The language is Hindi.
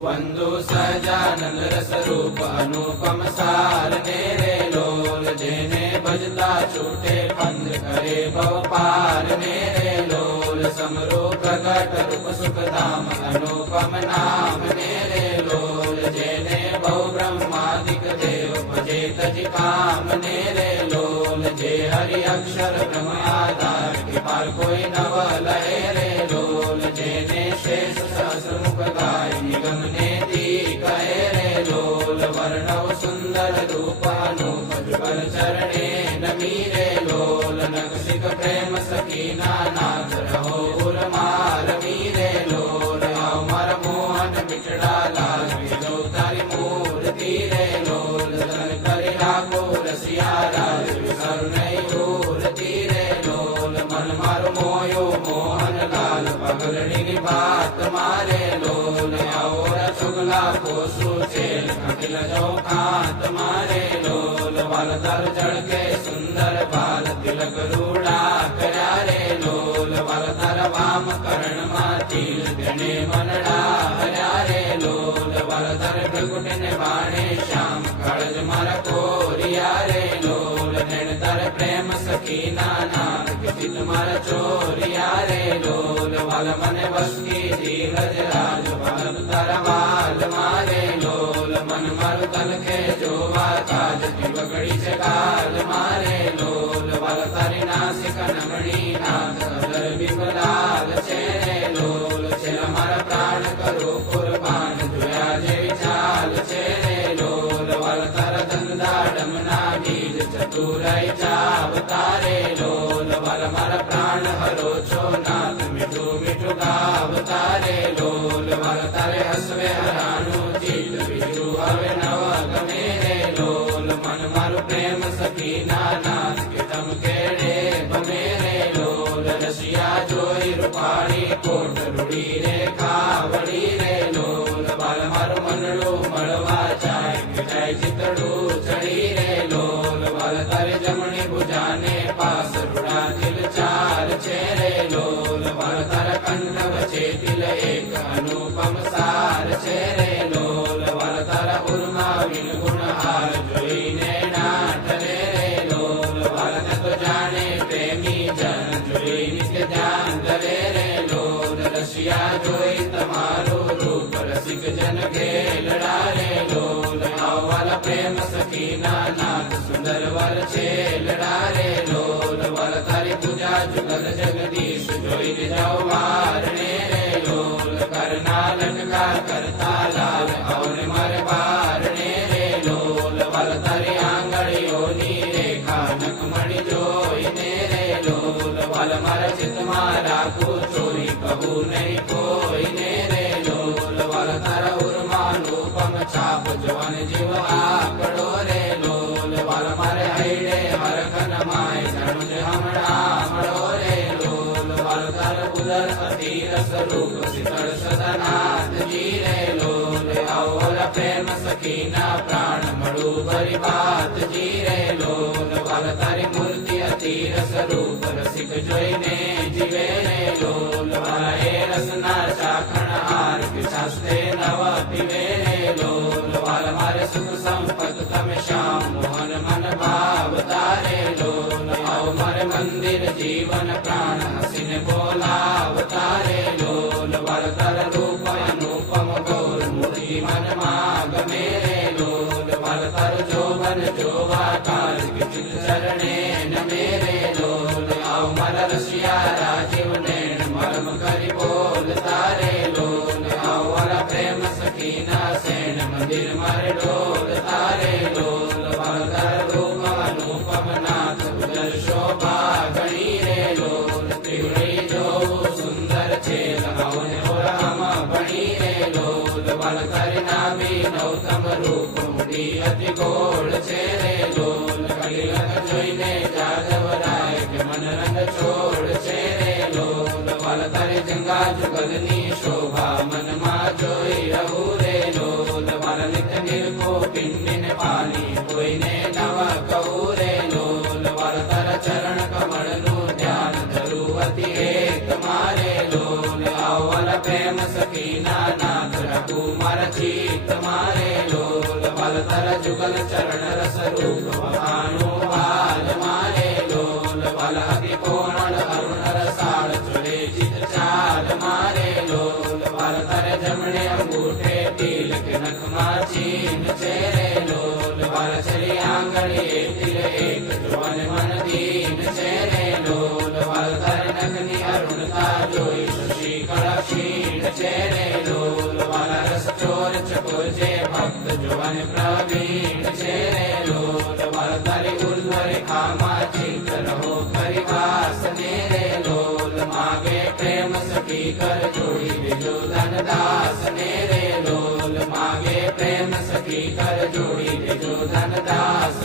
वंदु सजानंद रस रूप अनुपम सार मेरे लोल जेने भजता छूटे पंद करे भव पार मेरे लोल समरो प्रकट रूप सुख धाम अनुपम नाम मेरे लोल जेने भव ब्रह्मादिक देव भजे तज काम मेरे लोल जे हरि अक्षर ब्रह्म आधार कृपाल कोई नव लय रे लोल जेने शेष सहस्र मुख गाय निगम ने दी कहे रे लोल वर्णव सुंदर रूपानुप जुगल चरणे नमी रे लोल नकसिक प्रेम सकीना नाथ रहो उर्मार मीरे लोल अमर मोहन मिटड़ा लाल विजो तारी मूर्ति रे लोल तन करि राखो रसिया राज विसरुनई मूर्ति रे लोल मन मारो मोयो मोहन लाल पगलड़ी बात मारे लोल और चुगला को सुचेल कटिल जो कांत मारे लोल वाल दर जड़ के सुंदर बाल तिलक रूड़ा करा रे लोल वाल दर वाम करण मातील गणे मनड़ा हरा रे लोल वाल दर भृगुटिन बाणे श्याम कड़ज मर कोरिया रे लोल नैन दर प्रेम सकीना नाम किसित मर चोरिया रे लोल वाल मन बस की धीरज राज वाल दर वाल मारे लोल मन मर तल के जोवा काज तिबकड़ी से काल मारे लोल वाल तारी नासिक नमणी नाथ कदर बिमलाल चेरे लोल चेल मर प्राण करो कुर्बान जोया जे विचाल चेरे लोल वाल तर धंधा डमना बीज चतुराई चावतारे लोल वाल मर प्राण हरो छो नाथ मिठू मिठू गावतारे लोल वाल तारे हसवे हरानु जीत बिजू हवे नव गमेरे लोल मन मारु प्रेम सकीना नाथ के तम केड़े बमेरे लोल रसिया जोई रूपाणी कोट रुड़ी रे कावड़ी रे लोल बाल मारु मनड़ो मड़वा चाय मिठाई चितड़ू चढ़ी रे लोल बाल तारे जमणी बुझाने पास रुड़ा दिल चार चेरे लोल बाल तारा कंठ बचे दिल एक अनुपम सार चेरे लोल बाल तारा उर्मा विन गुण हार जोई ने नाथ रे लोल बाल तो जाने प्रेमी जन जोई नित्य ध्यान धरे रे लोल रसिया जोई तमारो रूप रसिक जन खेलड़ा रे लोल अवल प्रेम सकीना नाथ सुंदर वर छेलड़ा रे लोल वाल तारी पूजा जुगल जगदीश जोई ने जाओ मारने रे लोल करना लटका करता लाल और मर बारने रे लोल वाल तारी आंगड़ियों नी रेखा नकमणि जोईने रे लोल वाल मर चित मारा को चोरी कहू नहीं कोई ने रे लोल वाल तारा उर्मानुपम छाप जवन जीव आकड़ो रे लोल वाल मर हैडे हरखन माय धनुज हमड़ा मड़ो रे लोल वाल तार उदर अधीर स्वरूप सितड़ सदनाथ जी रे लोल और प्रेम सकीना प्राण मड़ू भरी बात जी रे लोल वाल तारी मूर्ति अतीर स्वरूप रसिक जोई ने जीवे रे लोल वाला हे रसना चाखण हार शास्त्रे नव पिवे रे लोल वाल मारे सुख संपत तम श्याम मोहन मन भाव तारे लोल आओ मारे मंदिर जीवन प्राण हसीन बोलावतारे लोल वाल तर रूप अनुपम गौर मूर्ति मन माग मेरे लोल वाल तर जोवन जोवा काल किचित चरणे न मेरे लोल आओ मर रसिया राजीव नैन मरम करि बोल तारे लोल आओ वर प्रेम सकीना सेन मंदिर मर डोल तारे लोल वाल तर रूप अनुपम नाथ उजल शोभा गणी रे लोल त्रिगुणी जो सुंदर छेल हवन और हम बणी रे लोल वाल कर नामी नौतम रूप मुड़ी अति गोल छेरे लोल कलिलक जोईने जादव राय के मन रंग छोड़ छेरे लोल वाल तारे जंगा जुगलनी शोभा मन मा जोई रहू रे लोल वाल नित्य निर्को पिंडिन पानी कोई ने नव कहू रे लोल वाल तारा चरण कमल नु ध्यान धरू अति एक मारे लोल अवल प्रेम सकीना नाथ रघु मर चित्त मारे लोल बल तर जुगल चरण रस रूप भानु बाल मारे लोल बल अति कोमल अरुण रसाल चुड़े चित चाल मारे लोल बल तर जमणे अंगूठे तिलक नख माचीन चेहरे लोल बल चली आंगड़ी तिल एक जुवन मन दीन चेहरे लोल बल तर नखनी अरुणता जोई शशि कला क्षीण चेहरे लोल बल रस चोर चकोर जे भक्त जुवन प्रवीण चेहरे लोल बल तर उर्ध्व खामा चित रहो परिवास नेरे लोल मागे प्रेम सखी कर जोड़ी विजोधन दास नेरे लोल मागे प्रेम सखी कर जोड़ी विजोधन दास